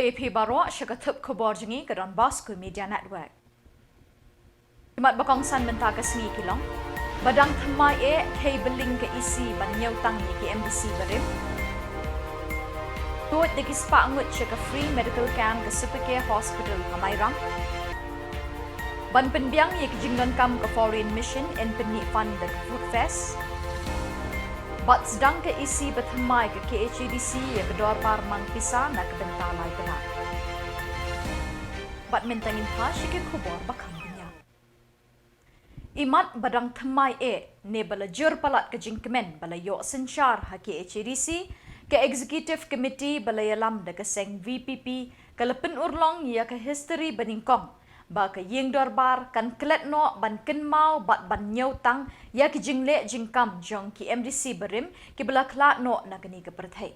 KP Baro syakatup kubor jengi ke Don Bosco Media Network. Kimat bakong san mentakas ni kilong. Badang thamai cabling ke isi ban nyautang ni ke MBC barim. Tuat de kispa ngut syaka free medical camp ke Supercare Hospital Hamairang. Ban penbiang ye kejingnon kam ke foreign mission en penni fund ke food fest. Bat sedang ke isi berthamai ke KHDC ye kedor bar mang pisa nak bentalai benar. Bat mentangin ha syike kubor bakam punya. Imat badang thamai ne bala jur palat ke jingkemen bala yo senchar ha KHDC ke executive committee bala yalam de ke seng VPP ke lepin urlong ya ke history beningkong. Ba ke yeng dorbar kan klet no ban ken mau bat ban nyau tang ya ki jingle jingkam jong ki MDC berim ki bela klat no na gani ke perthai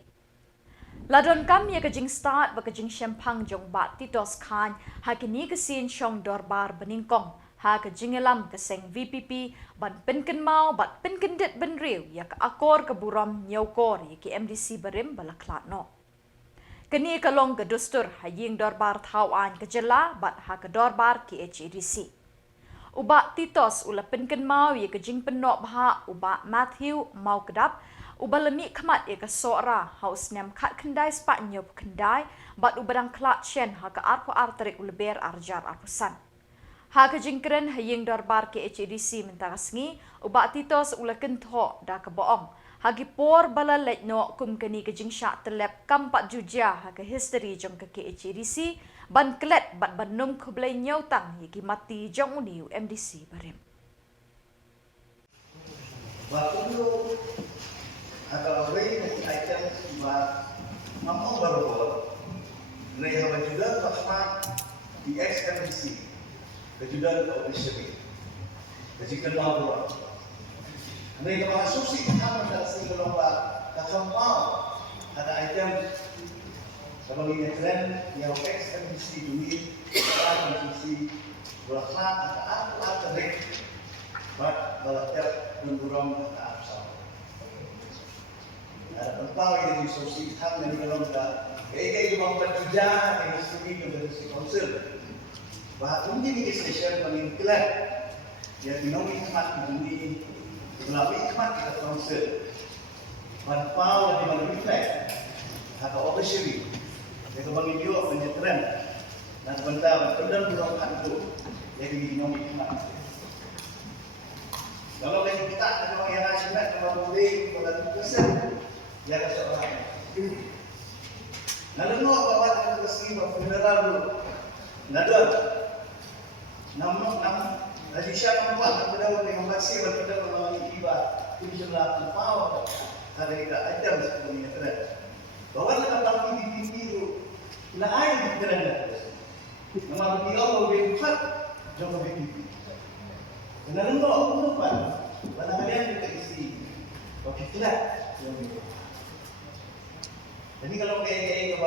ladon kam ya ke jing start ba ke jing shempang jong bat titos khan ha ki ni ke sin shong dorbar beningkong ha ke jingelam ke seng VPP ban pen ken mau bat pen ken det ben riu ya ke akor ke buram nyau kor ya ki MDC berim bela klat no Kini kalong ke dustur haying dorbar thawan ke jela bat ha ke dorbar ki HDC. Uba titos ula penken mau ye ke jing penok bha uba Matthew mau kedap uba lemi khamat ye ke sora haus nem khat kendai spa nyop kendai bat ubadang klat chen ha ke arpo arterik ulber arjar arpusan. Ha ke jing keren haying dorbar ki HDC mentarasngi uba titos ula kentho da ke boong. Hagi por bala letno kum kani ke jing syak telep kampat juja ha ke history jong ke KHDC ban klet bat banum kublai nyautang yaki mati jong uniu MDC barem. Waktu atau rei item ba mampu baru rei hawa juga bahwa di XMDC kejudan officially kejikan baru Mereka mengasusi kamu dan sebelumnya kakak mau ada item sebagai trend yang XMDC duit, XMDC berhak ada apa terbaik, buat balatir mendorong ke atas. Ada pentau yang disusi kamu dan kalau kita cuma berjuja dengan studi dengan si konsul, bahawa ini session menginklat yang dinomi khidmat dunia melalui khidmat kita konsul manfaat yang dimana atau obesity yang kembali juga menyeteran dan sebentar berkedam berangkat itu yang dinomi khidmat kalau kita ada orang yang khidmat kalau boleh pada tugasan yang seorang lalu bawa kita kesini bawa mineral dulu nada namun Jadi siapa membuat kepada orang masih berkepada orang iba itu jumlah power ada kita ada sebenarnya keren. Bahwa kita tahu di itu lain keren. Nama dia Allah berfat jangan begitu. Karena Allah lupa pada kalian kita isi waktulah yang itu. Jadi kalau kayak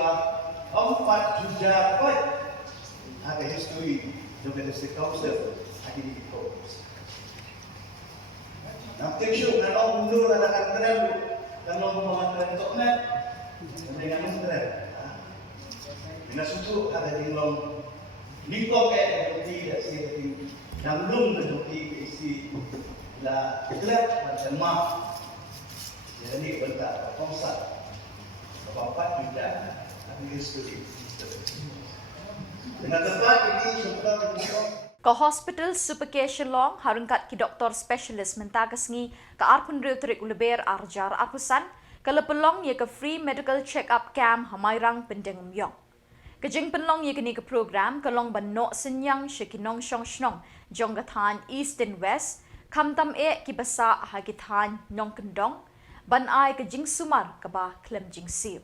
empat juga kot ada history juga dari council di fokus. Nanti show kalau mundur akan keren, kalau mau keren toknya, dengan keren. Dengan susu ada di long, di koke tidak sih di dalam di isi lah gelap macam mah. Jadi bentar konsep bapak juga ada studi. Dengan tepat ini sudah Ke hospital Supercare Shillong harungkat ki doktor specialist mentagasngi ke arpun reuterik uleber arjar arpusan ke lepelong ye ke free medical check up camp hamairang pendeng myong. Kejing penlong ye kini ke program ke long ban no senyang syekinong syong shnong jong gathan east and west kamtam ki basa hagithan nong kendong ban ai ke jing sumar ke ba klem jing siu.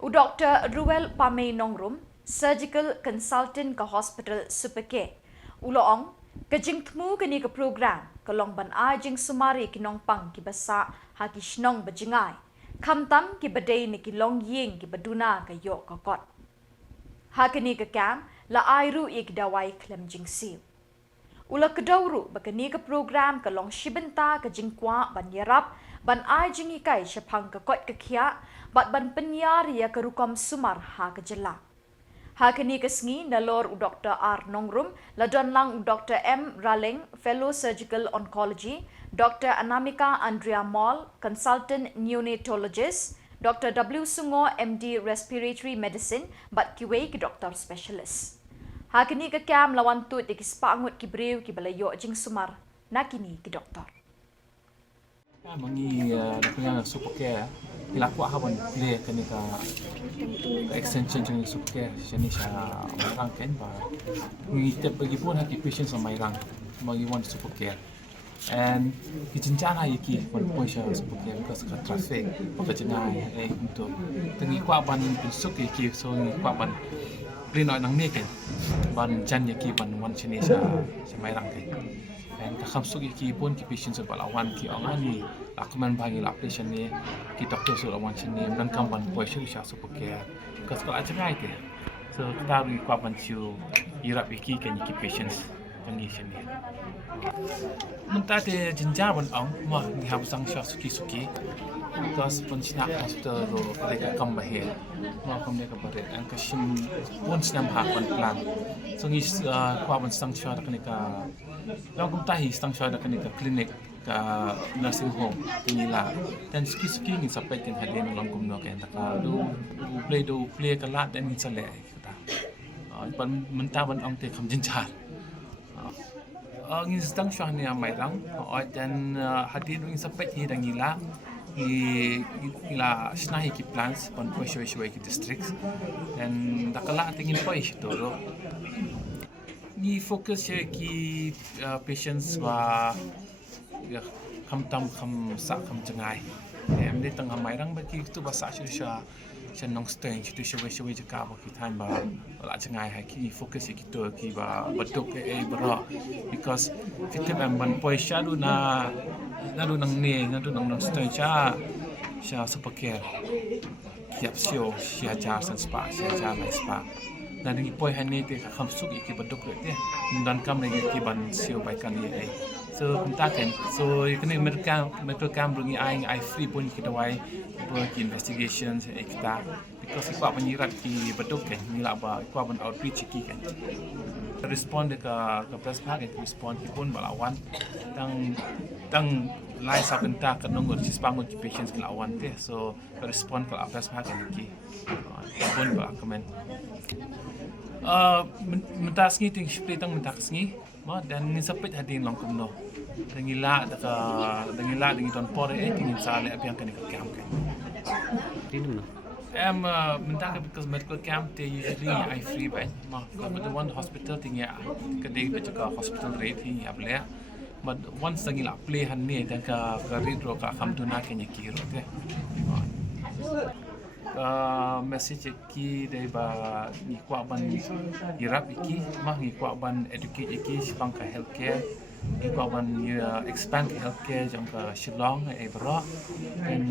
U Dr. Ruel Pamei Nongrum surgical consultant ke hospital Supercare. Uloong, kejing temu kini ke program, kelong ban ajing sumari kinong pang ki basa haki shnong bajingai. Kamtam ki badai ni ki long ying ki baduna ke yok kokot. Hakini ke kam, la airu ik dawai klem jing siu. Ula kedauru bakani ke program kelong shibenta ke jingkwa ban yarap ban ai jing hikai shapang ka kot ka khia bat ban penyar ya kerukom sumar ha ke jela. Ha kini kesngi nalor u Dr. R. Nongrum, ladon lang u Dr. M. Raling, Fellow Surgical Oncology, Dr. Anamika Andrea Mall, Consultant Neonatologist, Dr. W. Sungo, MD Respiratory Medicine, bat kiway ki Dr. Specialist. Ha kini ke kam lawan tut di kispangut ki brew ki balayo jing sumar, na kini ki doktor. Mangi dengan super care ilaku ahaban play kanika extension jeng super care sini sya orang kan ba ngi tep bagi pun hati patient sama irang mangi want super care and kicinjana yiki pun sya super care because ka traffic pagajana untuk tengi kwa ban besok yiki so ngi kwa ban play no nang neken ban jan yiki ban want sini sya sama irang kan dan kakamsuk iki pun ki patient sa balawan ki angani akuman bagi la patient ni ki doktor sa lawan sini dan kamban poisyo sya super care kas ko aja ngai ke so kita ri kwa ban chu irap iki kan ki patients kan ni sini mentate jinja ban ang ma ni hab sang sya suki kas pun sina hospital ro mereka kamba he ma kam mereka bare ang kasim pun sinam hak ban plan so ni kwa ban sang sya ka Lang kung tahi stang siya na klinik ka nursing home kanila dan ski ni sapay kin halin lang kumno kaya naka do play ka lat dan sa le kita pan mentaban ang te kam jinjar ang stang siya ni amay lang dan hadin ng sapay hi dangila ila snahi ki plans pan po siya ki districts dan nakala tingin po ito ni fokus ya ki patients wa ya kam sa kam jangai em ni tang hamai rang ba ki tu ba sa sha nong stain tu sha je ka ba ki tan ba la jangai ha ki fokus ya ki to ki ba batuk bra because fitem am ban poi sha lu na lu nang ne na lu nang stain sha super care kiap sio sia jar san spa sia jar mai spa dan ini poi hani te kham suk iki baduk te dan kam lagi ki ban sio bai kan ye so kunta kan so ikni medical cam rungi ai free pun kita wai work investigations kita because ikwa penyirat ki baduk kan nila ba ikwa ban outreach ki kan respond ke press packet respond ki pun balawan tang lai sa benta ka nunggu si spangun ki patients ki lawan te so respond ke press packet ki pun ba comment mentas ngi ting split tang mentas ngi ma dan ni sapit hadin long kumno dangila dangi ton pore ting sale abiang kan ka kam kan dinum no mentak because medical camp they usually I free ba ma but the one hospital ting ya kadai ba ka hospital rate hi able but once dangila play han ni dan ka read ro ka kam tu na ken ki ro te message ki dai ba ni kwa ban irap iki mah ni kwa ban educate iki sipang ka healthcare ni kwa ban expand healthcare jang ka Shillong bra and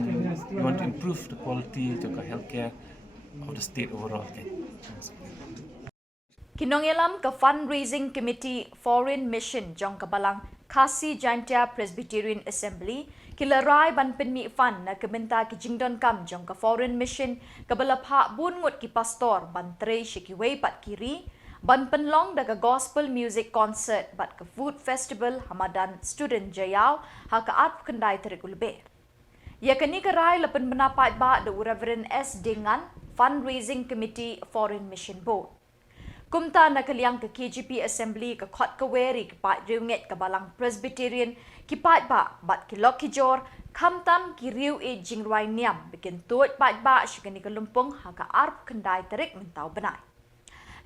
we want to improve the quality of the healthcare of the state overall okay. Kinongelam ka fundraising committee foreign mission jang ka balang Khasi Jaintia Presbyterian Assembly kilarai ban penmi fan na kementa ki jingdon kam jong ka foreign mission kabalapha bungut ki pastor ban tre shikiwei pat kiri ban penlong da ka gospel music concert bat ka food festival hamadan student jayau ha ka art kendai terkulbe ya kani karai lapen menapat ba the Reverend S Dingan fundraising committee foreign mission board kumta na kaliang ke KGP Assembly ke khot ke weri ke pat riunget ke balang Presbyterian ki pat ba bat ki lok ki jor khamtam ki riu e jingruai niam bikin tuat pat ba shikani ke lumpung ha ka arp kendai terik mentau benai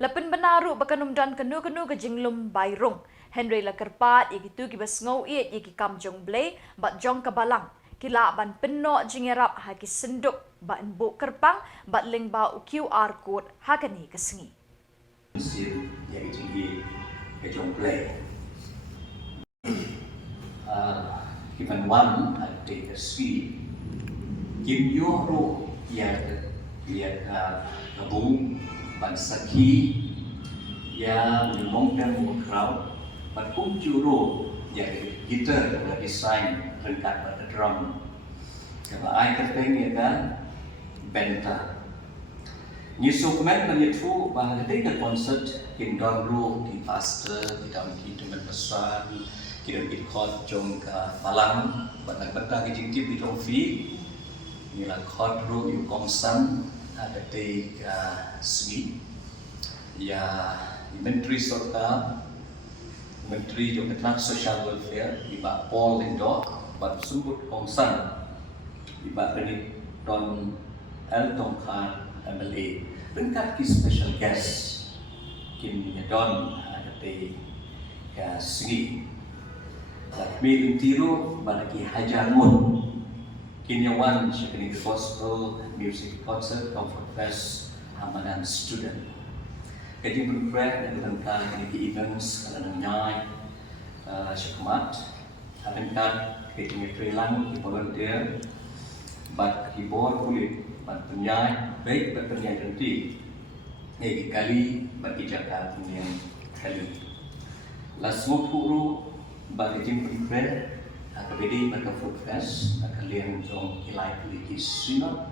lapen benaru bakanum dan kenu ke jinglum bairung Henry lakerpat ikitu ki basngau iet iki kamjong blay bat jong ke balang kila ban penno jingerap ha ki senduk ba enbu kerpang bat link ba QR code ha kani kesengi yang tinggi kejong play. Given one take the speed, give your ro yang gabung bansaki yang mengongkan crowd, but kum juro yang gitar design rengkat pada drum, Kalau ai keteng ya kan benta. Ni dokumen menyetu bahawa ketika konsert kindon ru di pastor kita mungkin dengan pesan kita ikut jom ke malam banyak benda kita di trofi inilah khot ru yu kongsan ada di swi ya menteri serta menteri jogja social welfare di bawah Paul Indo pada sumber kongsan di bawah ini Don El Tongkar MLA lengkap ki special guest kini Don ada di swi Lakmi tiru bagi Hajarmun kini wan syakini gospel music concert comfort fest amanan student jadi berfred dan tentang ini events kalau nyai syakmat akan kita freelance di volunteer bat keyboard kulit bat penyai baik bat penyai nanti kali bagi Jakarta yang kali lasmo puru bagi tim berfred akabedi mereka food fest kalian jom kilai politis sinot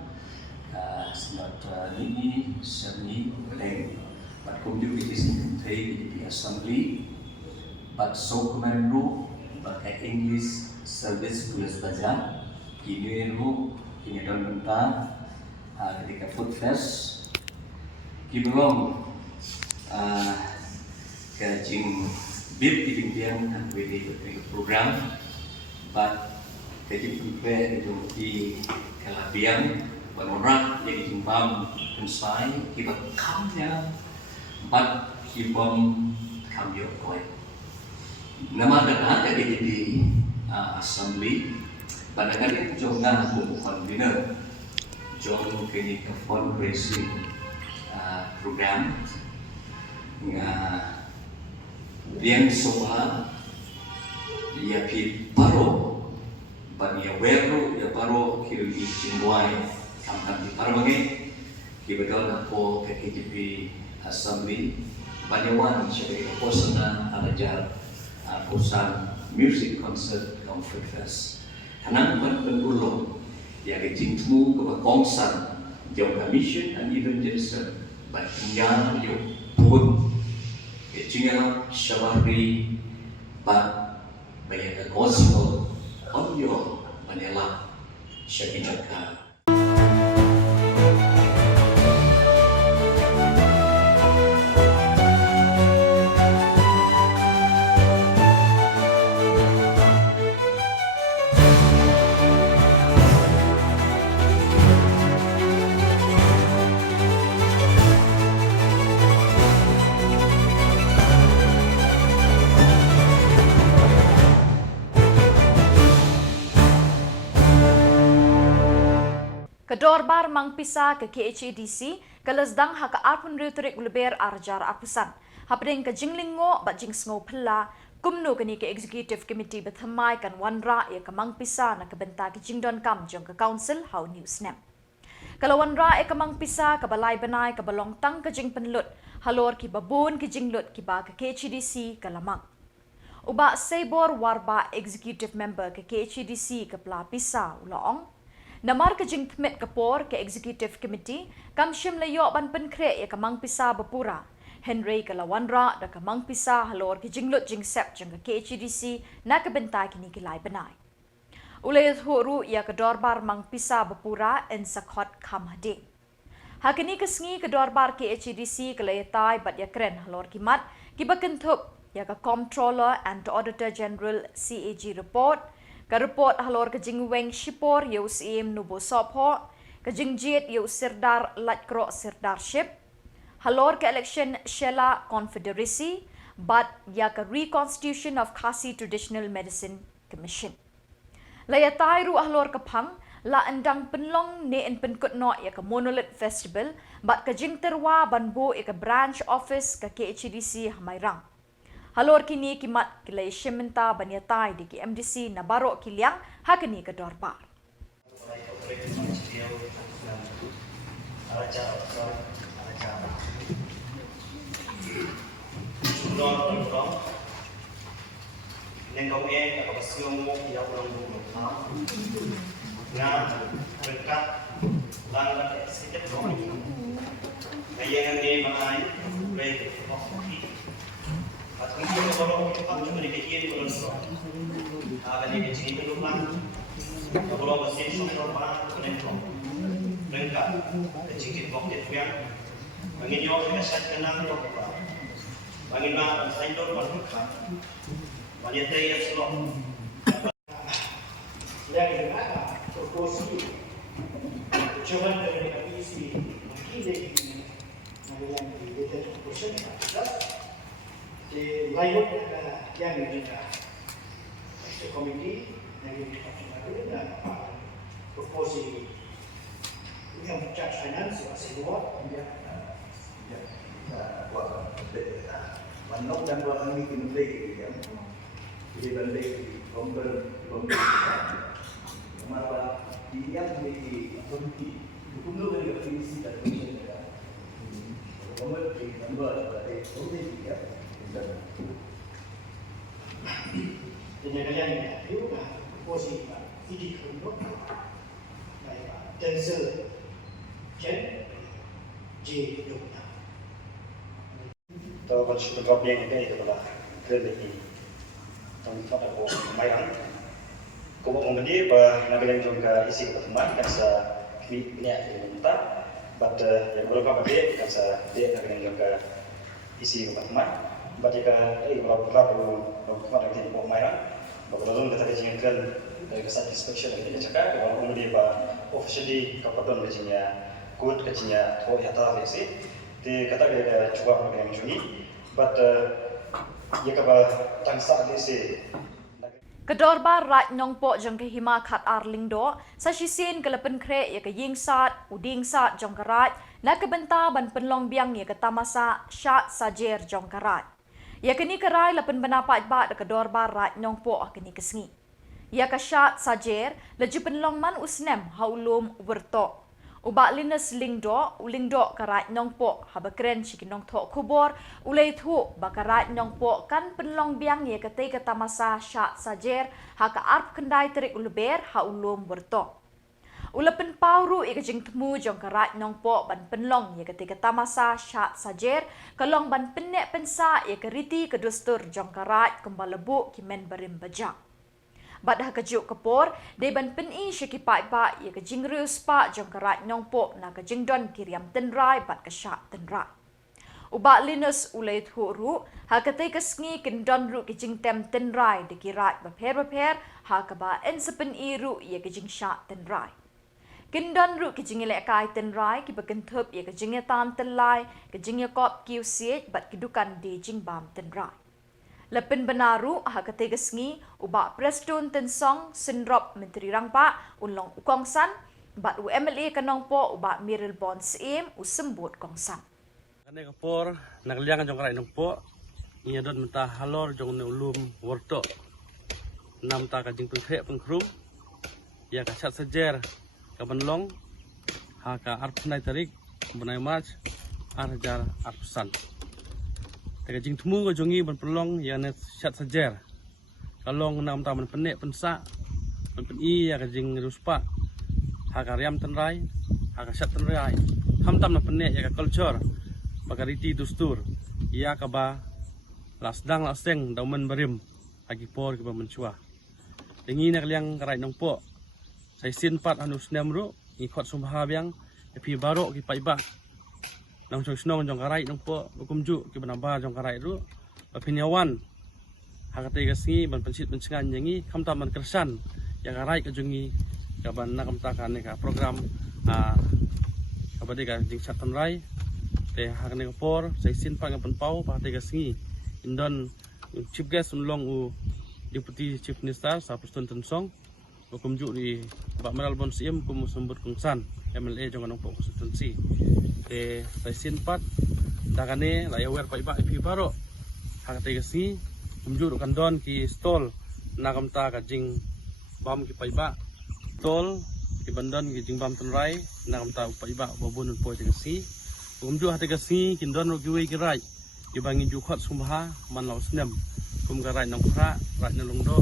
sinot ini seni beleng but communities in the assembly but so command ru pakai English service tulis baca ini ru ini don benta ketika food fest belum kajing bib di biang WD program but kajing prepare itu di kalabian penurak yang dihimpam pensai kita kamnya but hibom kamyo koi nama dan ada di assembly pada kali jom ngah convener jom kini ke fundraising program yang soal ya pi paro bania weru ya paro kiri di cimbuai kamkan di paro bangi kibedol ako KKTP assembly banyawan sebagai posna alajar pusat music concert comfort fest karena penulung yang dijingmu ke kongsan jauh mission and evangelism but yang you pun kecingnya syawari but banyak gospel on your manila syakijaka. Kedorbar mangpisa ke KHADC kelasdang haka arpun reuterik gulber arjar apusan. Hapdeng ke jinglingo bat jingsngo pela kumno kini ke executive committee bethamai kan wanra ya ke mangpisa na kebenta ke jingdon kam jong ke council how news nem. Kalau wanra ya ke mangpisa ke balai benai ke balong tang ke jing penlut halor ki babun ke jinglut ki ba ke KHADC ke lamang. Uba sebor warba executive member ke KHADC ke pelapisa ulaong namar ke jing pemit kapor ke executive committee kam shim layo ban penkre ya kamang pisa bapura Henry kalawanra da kamang pisa halor ke jinglut jing sep jeng ke KHADC na kebenta kini kilai benai ulay huru ya ke dorbar mang pisa bapura en sakhot kamhade hakini kesngi ke dorbar KHADC kelayatai bat ya kren halor kimat kibakentup ya ke comptroller and auditor general CAG report ka report halor ke jingweng shipor yo sim nubo sopho ke jingjet yo sirdar latkro sirdarship halor ke election shela confederacy but ya ke reconstitution of Khasi Traditional Medicine Commission layatai ru halor ke phang la endang penlong ne en penkut no ya ke monolith festival but ke jingterwa banbo ya ke branch office ke KHADC hamairang halor kini kimat kilai shementa banyatai di KMDC na baro kiliang hakini ke dorbar. ngam berkat langgar sedep komiti kayangan ni mengai baik komiti atau itu kalau kita cuma dikit kalau ada di sini dulu lah kalau masih soal mana kenapa mereka sedikit waktu yang bagi yo saya kenal tu bagi nak saya dulu berkat bagi saya selalu lagi ada proposi cuman dari isi mungkin dari yang di detention di lain yang juga komiti yang kita dan proposi yang charge finance semua Manok dan orang ini kembali ya. Jadi balik kompon Maka dia memiliki authority hukum lu dari definisi dan function ya. Kompon di number dari authority ya. dan kalian juga posisi fidik untuk tensor J dokter. Tahu kalau sudah drop yang ini itu adalah terlebih tempat aku main. Kau mau menjadi nabilan juga isi pertemuan kan sa minyak minta, but yang beberapa benda kan sa dia nabilan juga isi pertemuan. But jika beberapa pertemuan yang tidak main, beberapa kita kejengkan dari satisfaction yang kita cakap, kalau menjadi officially kapan kejengnya good kejengnya oh ya tahu sih. Di kata dia cuba mengenai ini, but ia kaba tangsa dia sih. Kedorba rat nong po jong ke hima khat arling do sa shisin kelapen kre ya ke ying sat uding sat jong karat na ke benta ban penlong biang ya ke tamasa shat sajer jong karat ya kini kerai lapen benapat ba de kedorba rat nong po kini kesngi ya ke shat sajer laju penlong man usnem haulum werto Ubak linas lingdo, ulingdo karat nong po, habakren chikin nong to kubor, ulay thu bakarat nong po kan penlong biang ye katay katamasa sya sajer, haka arp kendai terik uluber ha ulum berto. Ulapen pauru ikajing temu jong karat nong po ban penlong ye katay katamasa sya sajer, kalong ban penek pensa ye keriti kedustur jong karat kembalebu kimen barim bajak. Badah kejuk kepor, deban peni syikipai ba ia kejing rius pa jong karat nong po na kejing don kiriam tenrai bat kesyak tenrai. Ubak linus ulai thuru, ha katai kesngi kendon ru kejing tem tenrai dikirat berper ha kaba en sepen iru ia kejing syak tenrai. Kendon ru kejing ilek kai tenrai ki bekentup ia kejing tan telai, kejing kop kiu siet bat kedukan di jing bam tenrai. Lepen benaru ha katai kesngi ubak Preston Tensong Sindrop Menteri Rangpa unlong ukongsan bat UMLA kanong po ubak Miril Bonds im usembut kongsan. Kane kapor nagliangan jong karai nong po nya don menta halor jong ne ulum worto nam ta kajing pengkhe pengkrum ya ka chat sejer ka benlong ha ka arp nai tarik benai march arjar arpsan Tega jing temu ko jongi ban pelong ya net chat sejer kalong nam ta ban penek pensa ban peni ya ka jing ruspa ha ka riam tenrai ha ka chat tenrai ham tam na penek ya ka culture bagariti dustur ya ka ba lasdang laseng daumen berim agi por ke ba mencua dengi nak liang karai nong po sai sin pat anus nemru ikot sumbah biang epi barok ki paiba nong chong snong jong karai nong po kumju ki banaba jong karai ru pinyawan hakate gasngi ban pensit pencengan yangi kamta man kersan ya karai ka jungi ka ban nakam takan ka program kabade ka jing chatan rai te hakane ka por sai sin pat ngapan pau pa te gasngi indon chief guest unlong u deputy chief minister sa Preston Tensong kumju di Pak Meral Bonsim kum sembut kungsan MLA jong nong po konstitusi te sai pat dakane la yawer pa iba ipi baro hakate gasi kumju kan don ki stall nakam ta ka jing bam ki pa iba stall ki bandon ki jing bam tenrai nakam ta pa iba bobun po te gasi kumju hate gasi kin don ro ki we ki rai ki bangin ju khot sumha man law snem kum ka rai nong khra rai na longdo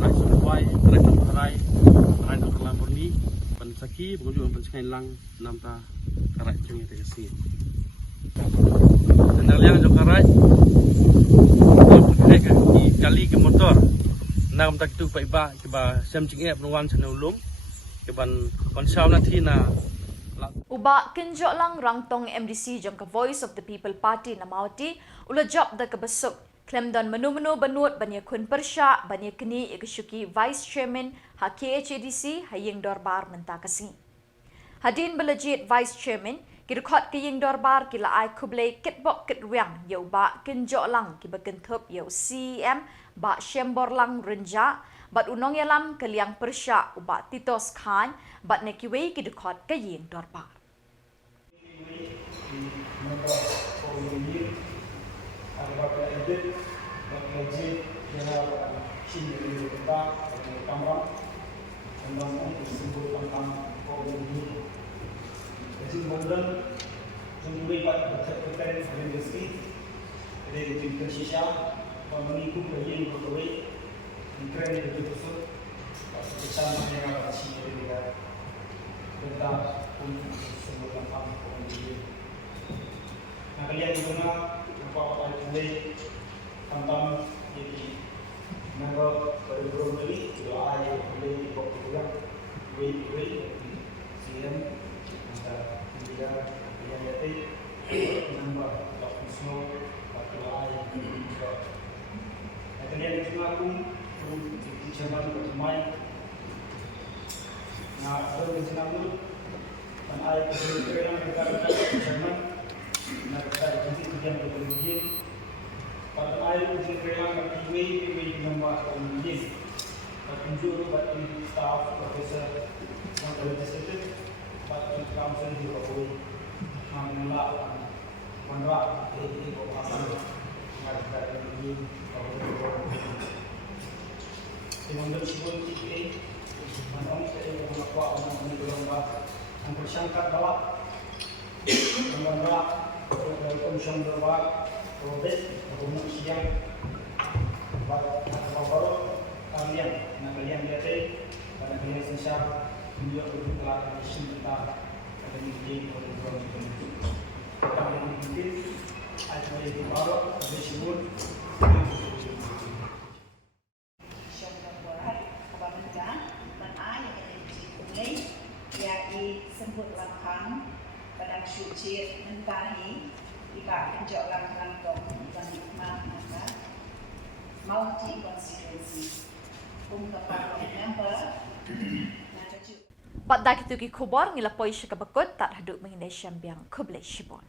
rai sumwai rai nong rai ai nak kelabur ni pansaki pengunjung panskai lang nam ta karat jong ite kasi dan liang jong karat di kali ke motor nam ta kitu pa iba ke ba sem ching ep nuan chanulum ke ban konsau na thi na Uba kinjo lang rangtong MDC jong ka Voice of the People Party na mauti ula job da kabesuk klemdon menu-menu banut banya kun persya banya kini ikasyuki Vice Chairman ha KHADC haying dorbar mentakasi. Hadin belajit Vice Chairman kirukot kiying dorbar kila ai kublai kitbok kitwiang yau ba kinjo lang kibakentup yau CEM ba syembor lang renja bat unong yalam kaliang persya uba Titos Khan bat nekiwei kidukot kaying dorbar. Kalian juga apa boleh tentang jadi negara berburu ini doa yang boleh dibuat wei siam antara tiga yang jadi nombor langsung doa yang juga kalian juga aku di zaman pertemuan nah ada di sana dulu dan ayat kebenaran negara zaman Nakita jadi tujuan berkelanjutan. Pada air uji kerana kiwi nombor kemudian. Tunjuk bagi staff profesor yang legislatif bagi council juga boleh menolak menolak ini pembahasan Nakita ini dengan bersifat ini menolak saya menolak orang menolak yang bersangkat bawah menolak Komisyon Berbak, Robert, Rumah Siang, Bapak kalian, kalian lihat pada kalian sesar menjual telah cinta pada mimpi orang itu. Kalian mungkin ada yang baru disebut. Sebut langkang pada suci mentahi jika penjok langkang dong dan maka multi constituency kepada member Pat dak itu ki kubor ngilapoi syakabakot tak haduk menginai syambiang kublai shibon.